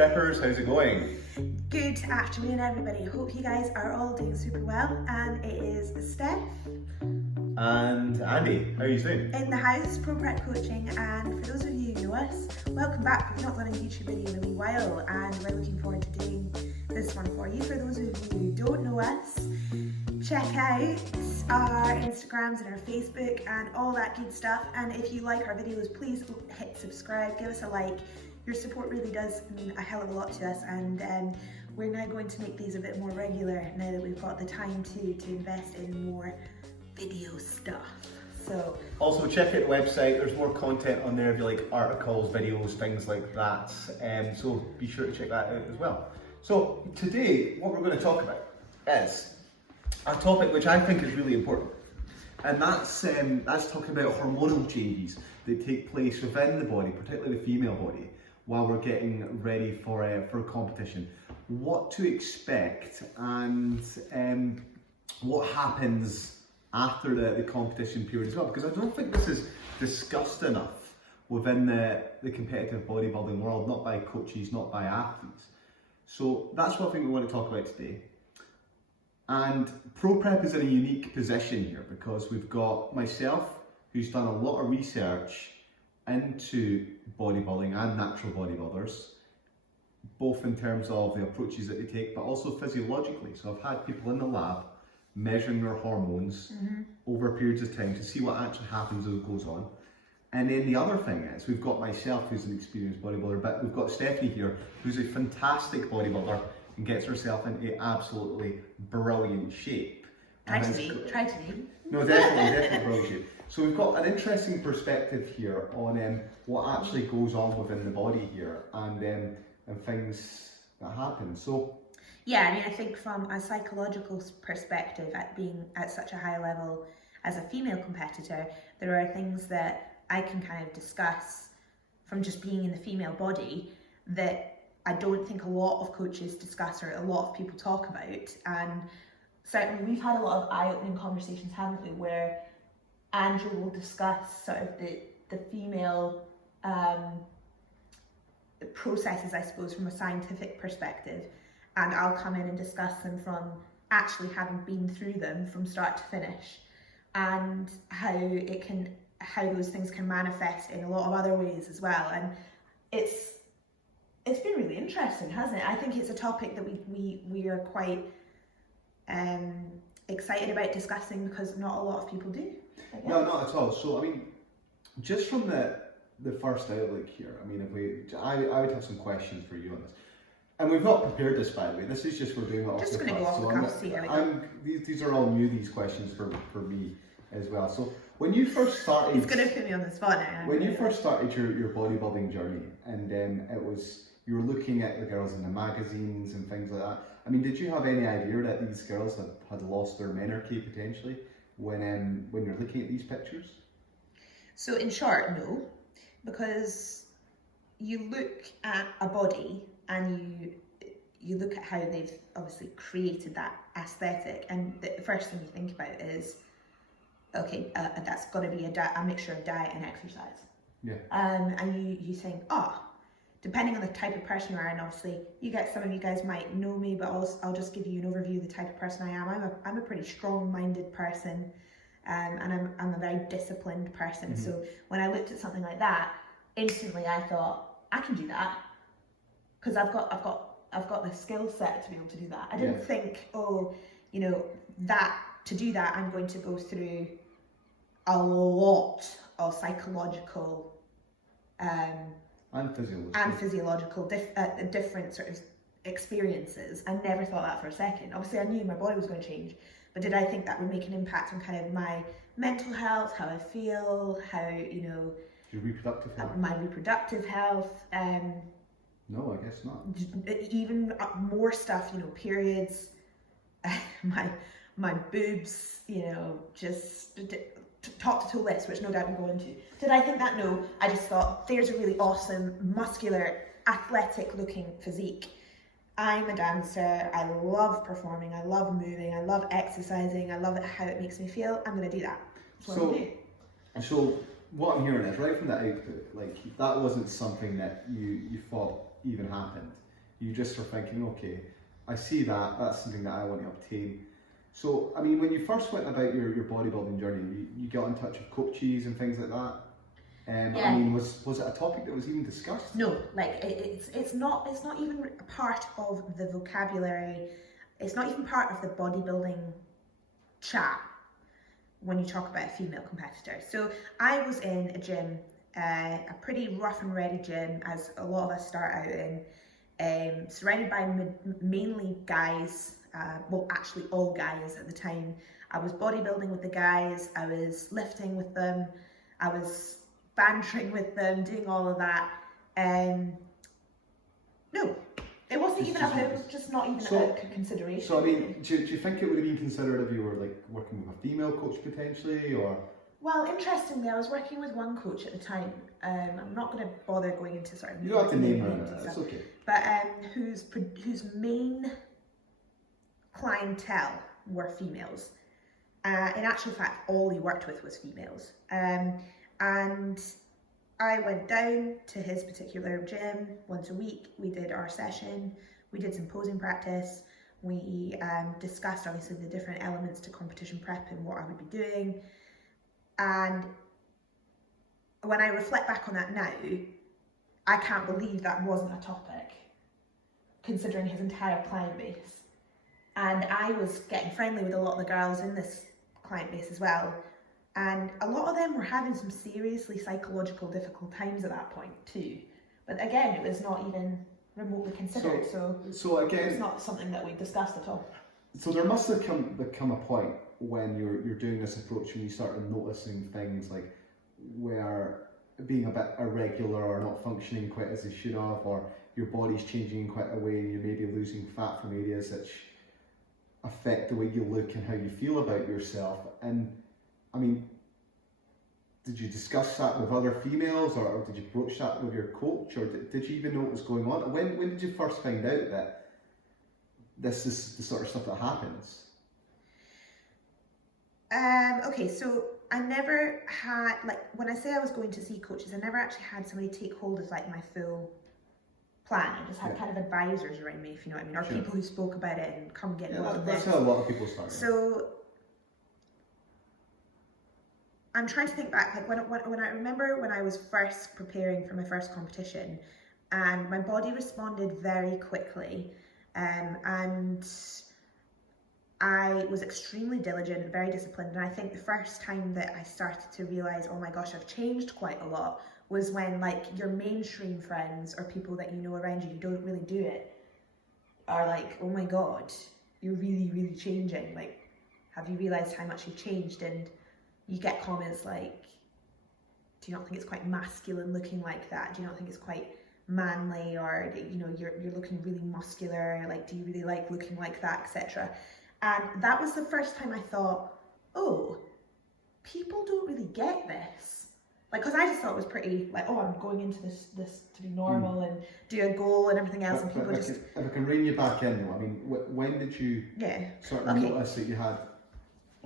Preppers, how's it going? Good afternoon everybody, hope you guys are all doing super well, and it is Steff And Andy, how are you doing? in the house, Pro Prep Coaching, and for those of you who know us, welcome back. We've not done a YouTube video in a wee while and we're looking forward to doing this one for you. For those of you who don't know us, check out our Instagrams and our Facebook and all that good stuff, and if you like our videos, please hit subscribe, give us a like. Your support really does mean a hell of a lot to us, and we're now going to make these a bit more regular now that we've got the time to invest in more video stuff. So also check out the website, there's more content on there if you like articles, videos, things like that, so be sure to check that out as well. So today what we're going to talk about is a topic which I think is really important, and that's talking about hormonal changes that take place within the body, particularly the female body, while we're getting ready for a competition. What to expect and what happens after the competition period as well, because I don't think this is discussed enough within the competitive bodybuilding world, not by coaches, not by athletes. So that's what I think we want to talk about today. And Pro Prep is in a unique position here because we've got myself, who's done a lot of research into bodybuilding and natural bodybuilders, both in terms of the approaches that they take, but also physiologically. So I've had people in the lab measuring their hormones over periods of time to see what actually happens as it goes on. And then the other thing is, we've got myself, who's an experienced bodybuilder, but we've got Stephanie here, who's a fantastic bodybuilder and gets herself into absolutely brilliant shape. try to be. No, definitely brilliant shape. So we've got an interesting perspective here on what actually goes on within the body here, and things that happen. So Yeah, I mean, I think from a psychological perspective, at being at such a high level as a female competitor, there are things that I can kind of discuss from just being in the female body that I don't think a lot of coaches discuss or a lot of people talk about. And certainly we've had a lot of eye-opening conversations, haven't we, where Andrew will discuss sort of the female processes, I suppose, from a scientific perspective, and I'll come in and discuss them from actually having been through them from start to finish, and how those things can manifest in a lot of other ways as well. And it's been really interesting, hasn't it? I think it's a topic that we are quite excited about discussing, because not a lot of people do. no, not at all. So I mean, just from the first outlook here, I mean, I would have some questions for you on this. And we've not prepared this, by the way. This is just we're doing it off the cuff. Just going to go off the cuff, see how we go. These are all new, these questions for me as well. So when you first started... It's going to put me on the spot now. When you first started your bodybuilding journey, and you were looking at the girls in the magazines and things like that, I mean, did you have any idea that these girls had lost their menerche potentially when you're looking at these pictures? So in short, no. Because you look at a body and you look at how they've obviously created that aesthetic, and the first thing you think about is, okay, that's got to be a mixture of diet and exercise. Yeah. And you think, depending on the type of person you are, and obviously some of you guys might know me, but I'll just give you an overview of the type of person I am. I'm a pretty strong-minded person, and I'm a very disciplined person. So when I looked at something like that, instantly I thought, I can do that, because I've got the skill set to be able to do that. I didn't think, that to do that I'm going to go through a lot of psychological and physiological different sort of experiences. I never thought that for a second. Obviously I knew my body was going to change, but did I think that would make an impact on kind of my mental health, how I feel, how, your reproductive health? My reproductive health. No, I guess not. Even more stuff, periods, my boobs, just top to toe list, which no doubt we'll go into. Did I think that? No. I just thought, there's a really awesome, muscular, athletic looking physique. I'm a dancer, I love performing, I love moving, I love exercising, I love how it makes me feel. I'm going to do that. So what I'm hearing is, right from the output, like, that wasn't something that you thought even happened. You just are thinking, okay, I see that, that's something that I want to obtain. So, I mean, when you first went about your bodybuilding journey, you got in touch with coaches and things like that. Yeah. I mean, was it a topic that was even discussed? No, like it's not even a part of the vocabulary. It's not even part of the bodybuilding chat when you talk about a female competitor. So I was in a gym, a pretty rough and ready gym, as a lot of us start out in, surrounded by mainly guys. Well, actually all guys at the time. I was bodybuilding with the guys, I was lifting with them, I was bantering with them, doing all of that. No, it wasn't even it was just not even a consideration. So I mean, do you think it would have been considered if you were like working with a female coach potentially, or? Well, interestingly, I was working with one coach at the time. I'm not going to bother going into sort of. You don't have to name her. It's okay. But whose main clientele were females. In actual fact, all he worked with was females. And I went down to his particular gym once a week. We did our session. We did some posing practice. We discussed obviously the different elements to competition prep and what I would be doing. And when I reflect back on that now, I can't believe that wasn't a topic, considering his entire client base. And I was getting friendly with a lot of the girls in this client base as well. And a lot of them were having some seriously psychological difficult times at that point too. But again, it was not even remotely considered. So again, it's not something that we discussed at all. So there must have come a point when you're doing this approach and you started noticing things like where being a bit irregular or not functioning quite as they should have, or your body's changing in quite a way and you're maybe losing fat from areas which affect the way you look and how you feel about yourself. And I mean, did you discuss that with other females, or did you broach that with your coach, or did you even know what was going on? When did you first find out that this is the sort of stuff that happens? Okay, so I never had, like, when I say I was going to see coaches, I never actually had somebody take hold of like my full plan. I just had kind of advisors around me, if you know what I mean, or people who spoke about it and come get involved. That's how a lot of people start. So I'm trying to think back, like when I remember when I was first preparing for my first competition, and my body responded very quickly, and I was extremely diligent, very disciplined, and I think the first time that I started to realise, oh my gosh, I've changed quite a lot, was when like your mainstream friends or people that you know around you who don't really do it are like, oh my god, you're really, really changing. Like, have you realised how much you've changed? And you get comments like, do you not think it's quite masculine looking like that? Do you not think it's quite manly? Or, you know, you're looking really muscular, like, do you really like looking like that, etc. And that was the first time I thought, oh, people don't really get this. Like, because I just thought it was pretty, like, oh, I'm going into this to be normal and do a goal and everything else, and people just... If I can rein you back in though, I mean, when did you sort of notice that you had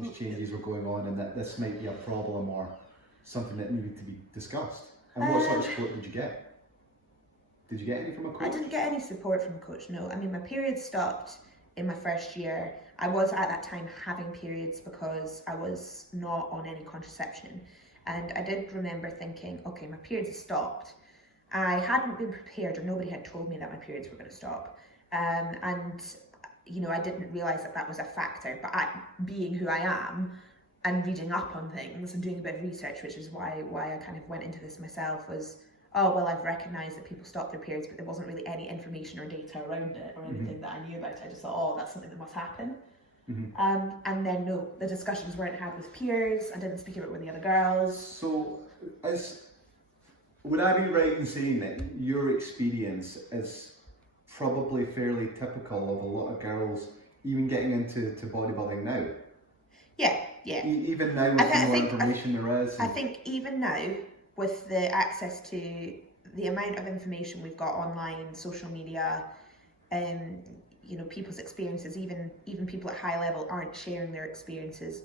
these changes were going on and that this might be a problem or something that needed to be discussed? And what sort of support did you get? Did you get any from a coach? I didn't get any support from a coach, no. I mean, my period stopped in my first year. I was at that time having periods because I was not on any contraception. And I did remember thinking, okay, my periods have stopped. I hadn't been prepared, or nobody had told me that my periods were going to stop. And you know, I didn't realise that that was a factor, but being who I am and reading up on things and doing a bit of research, which is why I kind of went into this myself, was, oh, well, I've recognised that people stop their periods, but there wasn't really any information or data around it or anything that I knew about it. I just thought, oh, that's something that must happen. And then, no, the discussions weren't had with peers. I didn't speak about it with the other girls. So, would I be right in saying that your experience is probably fairly typical of a lot of girls even getting into bodybuilding now? Yeah. Even now with the more information there is. I think even now, with the access to the amount of information we've got online, social media, you know, people's experiences, even people at high level aren't sharing their experiences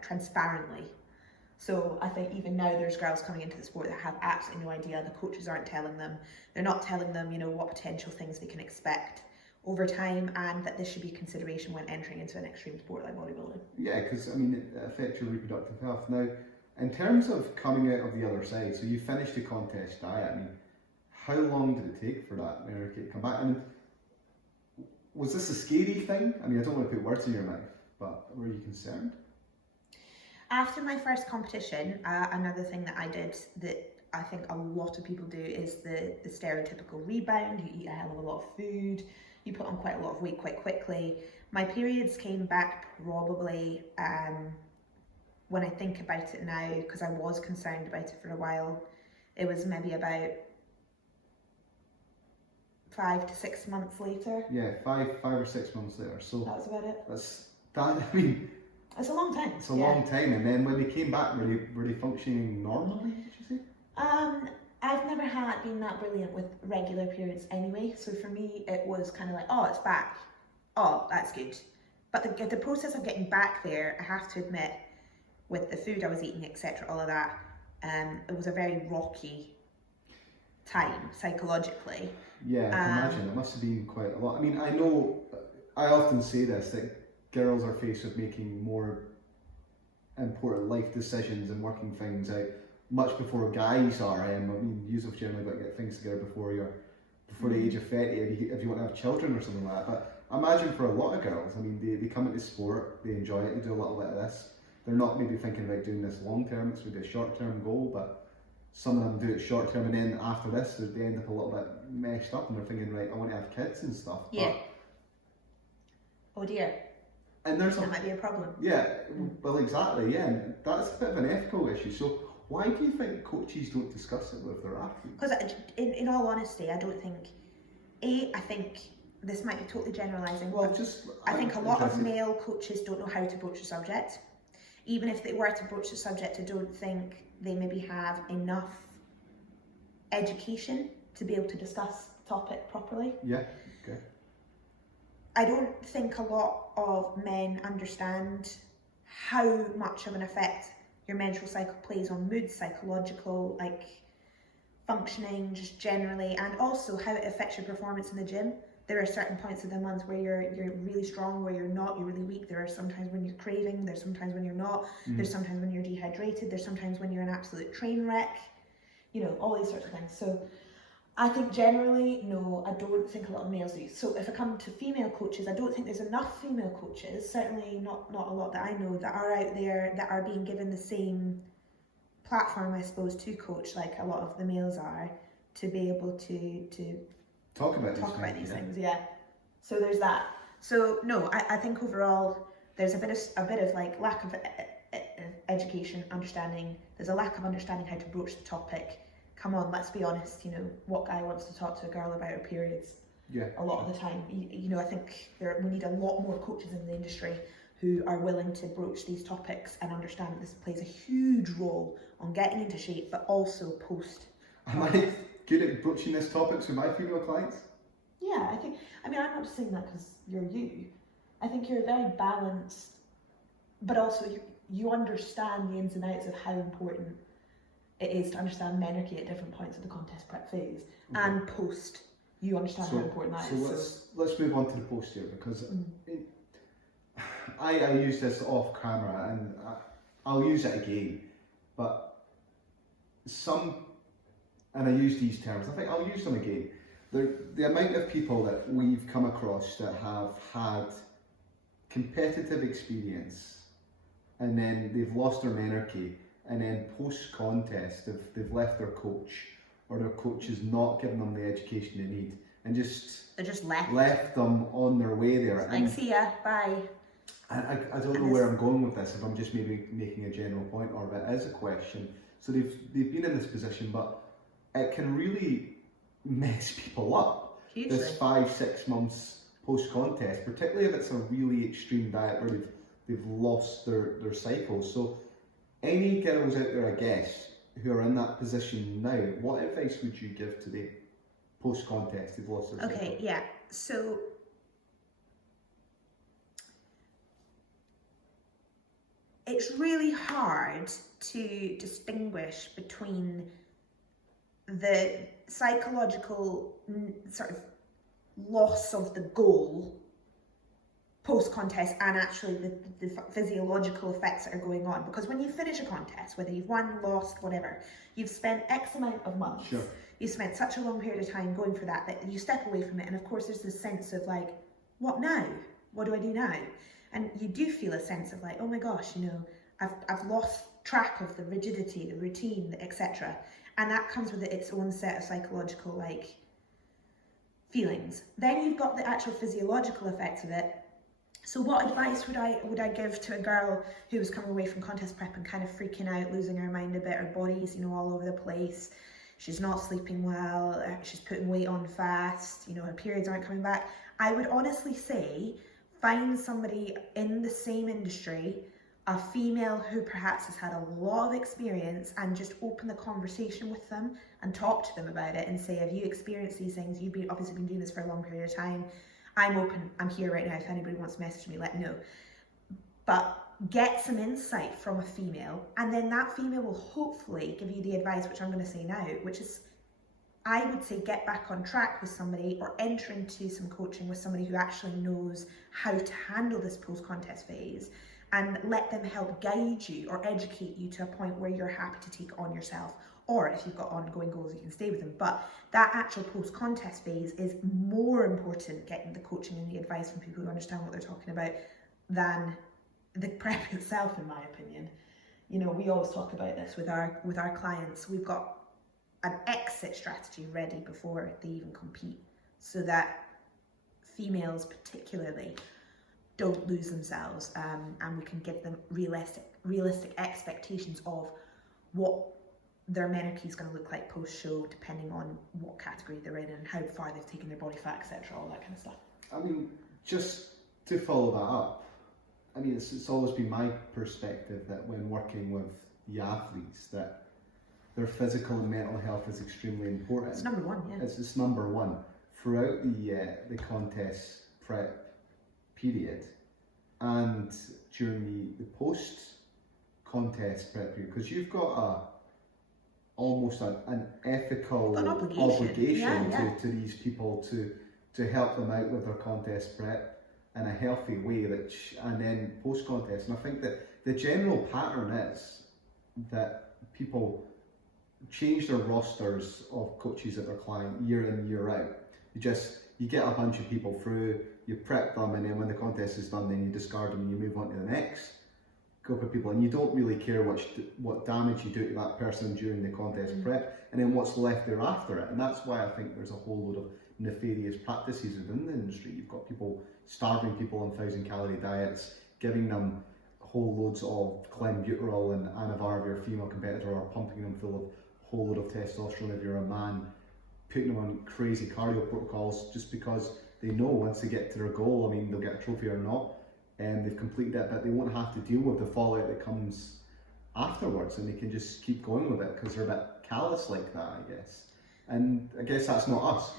transparently So I think even now there's girls coming into the sport that have absolutely no idea. The coaches aren't telling them. They're not telling them, you know, what potential things they can expect over time, and that this should be a consideration when entering into an extreme sport like bodybuilding. Yeah, because I mean, it affects your reproductive health. Now, in terms of coming out of the other side, so you finished the contest diet. I mean, how long did it take for that menerche to come back? I mean, was this a scary thing? I mean, I don't want to put words in your mouth, but were you concerned? After my first competition, another thing that I did that I think a lot of people do is the stereotypical rebound. You eat a hell of a lot of food, you put on quite a lot of weight quite quickly. My periods came back probably, when I think about it now, because I was concerned about it for a while, it was maybe about 5 to 6 months later. Yeah, five or 6 months later. So that was about it. I mean, it's a long time. It's a long time. And then when they came back, were they functioning normally, would you say? I've never been that brilliant with regular periods anyway. So for me, it was kind of like, oh, it's back. Oh, that's good. But the process of getting back there, I have to admit, with the food I was eating, etc., all of that, it was a very rocky time psychologically. Yeah, I can imagine. It must have been quite a lot. I mean, I often say this, that girls are faced with making more important life decisions and working things out much before guys are. I mean, you've generally got to get things together before the age of 30 if you want to have children or something like that. But I imagine for a lot of girls, I mean, they come into sport, they enjoy it, they do a little bit of this. They're not maybe thinking about doing this long term, it's maybe a short term goal, but some of them do it short term, and then after this they end up a little bit messed up and they're thinking, right, I want to have kids and stuff. Yeah. Oh dear. And that might be a problem. Yeah, well exactly, yeah, and that's a bit of an ethical issue. So why do you think coaches don't discuss it with their athletes? Because in all honesty, I don't think, I think this might be totally generalising, I think a lot of male coaches don't know how to broach the subject. Even if they were to broach the subject, I don't think they maybe have enough education to be able to discuss the topic properly. Yeah, okay. I don't think a lot of men understand how much of an effect your menstrual cycle plays on mood, psychological, like functioning just generally, and also how it affects your performance in the gym. There are certain points of the month where you're really strong, where you're not, you're really weak. There are sometimes when you're craving, there's sometimes when you're not, there's sometimes when you're dehydrated, there's sometimes when you're an absolute train wreck, you know, all these sorts of things. So I think generally, no, I don't think a lot of males do. So if I come to female coaches, I don't think there's enough female coaches, certainly not a lot that I know, that are out there that are being given the same platform, I suppose, to coach like a lot of the males are, to be able to talk about these things. Yeah. So there's that. So no, I think overall there's a bit of like lack of education, understanding. There's a lack of understanding how to broach the topic. Come on, let's be honest, you know, what guy wants to talk to a girl about her periods? Yeah. A lot of the time. You know, I think we need a lot more coaches in the industry who are willing to broach these topics and understand that this plays a huge role on getting into shape, but also post. Am I good at broaching these topics with my female clients? Yeah, I'm not just saying that because you're you. I think you're very balanced, but also you understand the ins and outs of how important it is to understand menerche at different points of the contest prep phase, and post. You understand how important that is. So let's move on to the post here, because I use this off camera and I'll use it again, but and I use these terms, I think I'll use them again. The amount of people that we've come across that have had competitive experience and then they've lost their menerche, and then post-contest they've left their coach, or their coach has not given them the education they need, and they're just left them on their way there. Like, see ya, bye. I don't know where I'm going with this, if I'm just maybe making a general point or if it is a question. So they've been in this position, but it can really mess people up. Hugely. This 5-6 months post-contest, particularly if it's a really extreme diet where they've lost their cycles. So any girls out there, I guess, who are in that position now, what advice would you give to the post-contest they've lost their cycle? Okay, yeah. So it's really hard to distinguish between the psychological sort of loss of the goal post-contest and actually the physiological effects that are going on. Because when you finish a contest, whether you've won, lost, whatever, you've spent X amount of months. Sure. You've spent such a long period of time going for that you step away from it, and of course there's this sense of like, what now? What do I do now? And you do feel a sense of like, oh my gosh, you know, I've lost track of the rigidity, the routine, etc. And that comes with its own set of psychological like feelings. Then you've got the actual physiological effects of it. So what advice would I give to a girl who was coming away from contest prep and kind of freaking out, losing her mind a bit, her body's, you know, all over the place, she's not sleeping well, she's putting weight on fast, you know, her periods aren't coming back? I would honestly say find somebody in the same industry, a female who perhaps has had a lot of experience, and just open the conversation with them and talk to them about it and say, have you experienced these things? You've obviously been doing this for a long period of time. I'm open, I'm here right now, if anybody wants to message me, let me know. But get some insight from a female, and then that female will hopefully give you the advice which I'm going to say now, which is, I would say, get back on track with somebody or enter into some coaching with somebody who actually knows how to handle this post-contest phase, and let them help guide you or educate you to a point where you're happy to take on yourself. Or if you've got ongoing goals, you can stay with them. But that actual post-contest phase is more important, getting the coaching and the advice from people who understand what they're talking about, than the prep itself, in my opinion. You know, we always talk about this with our clients. We've got an exit strategy ready before they even compete, so that females particularly don't lose themselves, and we can give them realistic expectations of what their menerche is going to look like post-show, depending on what category they're in and how far they've taken their body fat, etc., all that kind of stuff. I mean, just to follow that up, I mean, it's always been my perspective that when working with the athletes, that their physical and mental health is extremely important. It's number one, yeah. It's number one throughout the contest prep period and during the post-contest prep period, because you've got almost an ethical obligation to these people to help them out with their contest prep in a healthy way, and then post-contest. And I think that the general pattern is that people change their rosters of coaches at their client year in, year out. You get a bunch of people through, you prep them, and then when the contest is done, then you discard them and you move on to the next group of people, and you don't really care what damage you do to that person during the contest prep, and then what's left there after it. And that's why I think there's a whole load of nefarious practices within the industry. You've got people starving people on 1,000-calorie diets, giving them whole loads of clenbuterol and anavar if you're a female competitor, or pumping them full of a whole load of testosterone if you're a man, putting them on crazy cardio protocols just because they know once they get to their goal, I mean, they'll get a trophy or not, and they've completed it, but they won't have to deal with the fallout that comes afterwards, and they can just keep going with it because they're a bit callous like that, I guess. And I guess that's not us.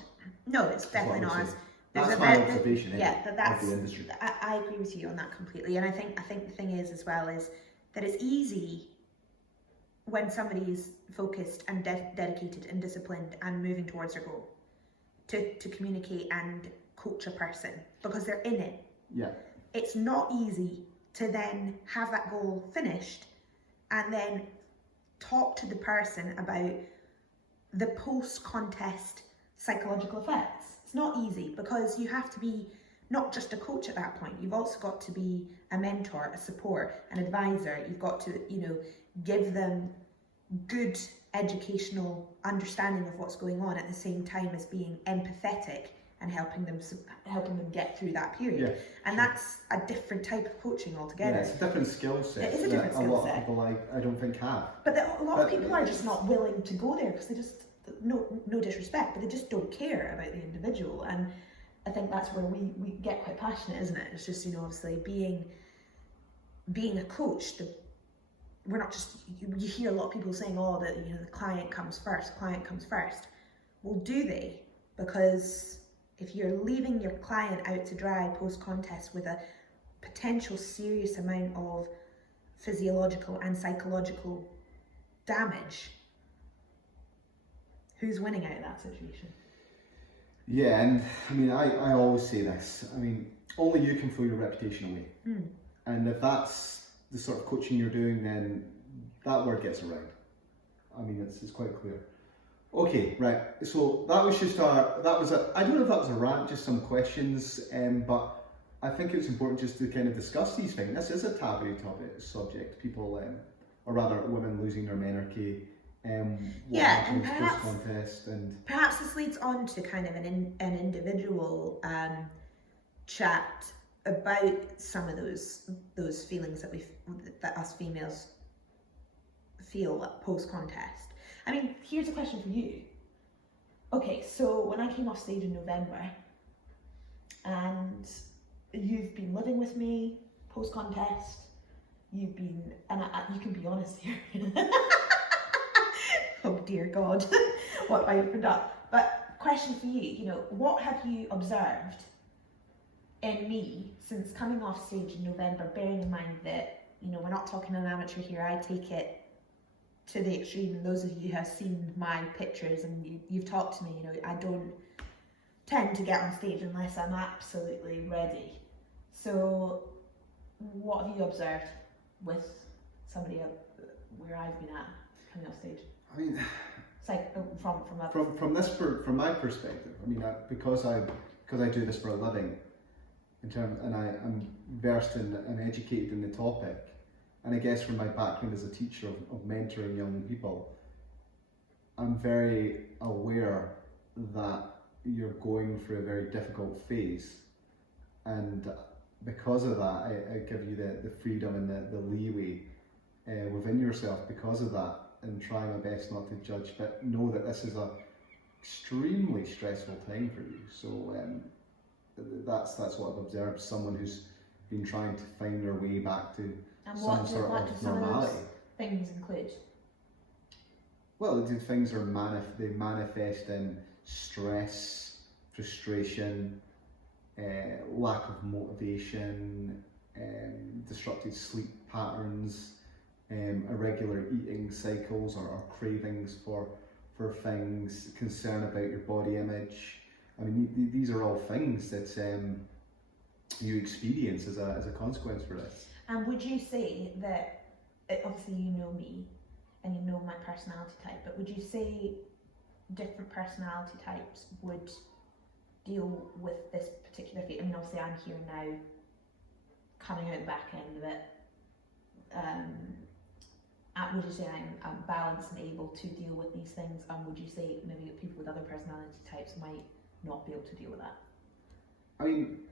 No, it's definitely not us. That's my observation of the industry. I agree with you on that completely, and I think the thing is as well is that it's easy when somebody is focused and dedicated and disciplined and moving towards their goal to communicate and coach a person because they're in it. Yeah. It's not easy to then have that goal finished and then talk to the person about the post-contest psychological effects. It's not easy because you have to be not just a coach at that point. You've also got to be a mentor, a support, an advisor. You've got to, give them good educational understanding of what's going on at the same time as being empathetic and helping them get through that period. Yeah, and that's a different type of coaching altogether. Yeah, it's a different skill set. It is a different skill set. A lot of people I don't think have. But a lot of people are just not willing to go there because they just, no disrespect, but they just don't care about the individual. And I think that's where we get quite passionate, isn't it? It's just, obviously being a coach, we're not just, you hear a lot of people saying, the client comes first. Well, do they? Because if you're leaving your client out to dry post-contest with a potential serious amount of physiological and psychological damage, who's winning out of that situation? Yeah, and I mean, I always say this. I mean, only you can throw your reputation away. And if that's the sort of coaching you're doing, then that word gets around. I mean, it's quite clear. Okay, right. So that was just I don't know if that was a rant, just some questions, but I think it's important just to kind of discuss these things. This is a taboo subject. People, or rather, women losing their menerche. Yeah, and perhaps contest, and perhaps this leads on to kind of an individual chat about some of those feelings that us females feel post contest. I mean, here's a question for you. Okay, so when I came off stage in November, and you've been living with me post contest, you can be honest here. Oh dear God, what have I opened up? But question for you, what have you observed in me since coming off stage in November, bearing in mind that, we're not talking an amateur here, I take it to the extreme, and those of you who have seen my pictures and you've talked to me, I don't tend to get on stage unless I'm absolutely ready. So what have you observed with somebody where I've been at coming off stage? I mean, it's like from my perspective. I mean, because I do this for a living, and I'm versed and educated in the topic, and I guess from my background as a teacher of mentoring young people, I'm very aware that you're going through a very difficult phase, and because of that, I give you the freedom and the leeway within yourself because of that, and try my best not to judge, but know that this is a extremely stressful time for you. So that's what I've observed. Someone who's been trying to find their way back to some sort of normality. Things include? Well, the things they manifest in stress, frustration, lack of motivation, disrupted sleep patterns, irregular eating cycles or cravings for things, concern about your body image. I mean, these are all things that you experience as a consequence for this. And would you say that, obviously you know me and you know my personality type, but would you say different personality types would deal with this particular thing? I mean, obviously I'm here now, coming out the back end of it. Would you say I'm balanced and able to deal with these things? And would you say maybe people with other personality types might not be able to deal with that? I mean,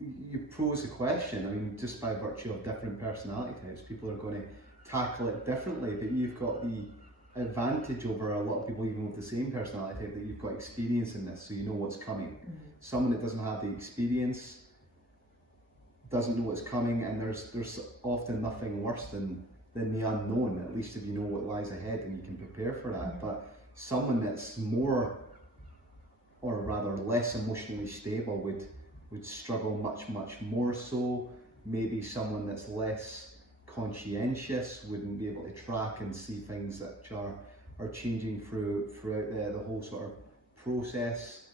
you pose a question. I mean, just by virtue of different personality types, people are going to tackle it differently, but you've got the advantage over a lot of people even with the same personality type, that you've got experience in this, so you know what's coming. Someone that doesn't have the experience doesn't know what's coming, and there's often nothing worse than the unknown, at least if you know what lies ahead and you can prepare for that. But someone that's more, or rather less emotionally stable would struggle much more so. Maybe someone that's less conscientious wouldn't be able to track and see things that are changing throughout the whole sort of process.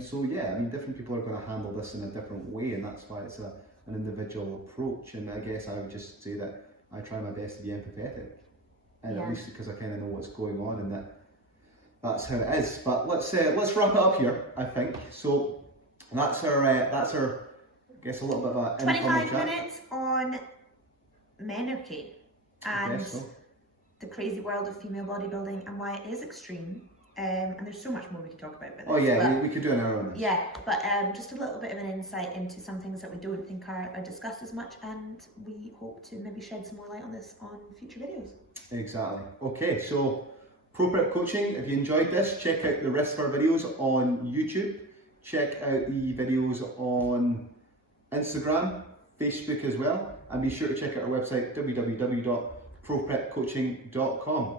So yeah, I mean, different people are going to handle this in a different way, and that's why it's an individual approach. And I guess I would just say that I try my best to be empathetic, and at least because I kind of know what's going on, and that's how it is. But let's wrap it up here, I think. So that's our I guess a little bit of a 25 minutes on menerche and the crazy world of female bodybuilding and why it is extreme. And there's so much more we could talk about. Oh yeah, we could do an hour on this. Yeah, but just a little bit of an insight into some things that we don't think are discussed as much, and we hope to maybe shed some more light on this on future videos. Exactly. Okay, so Pro Prep Coaching, if you enjoyed this, check out the rest of our videos on YouTube. Check out the videos on Instagram, Facebook as well, and be sure to check out our website www.proprepcoaching.com.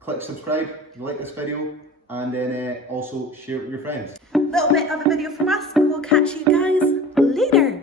Click subscribe if you like this video, and then also share it with your friends. A little bit of a video from us, and we'll catch you guys later.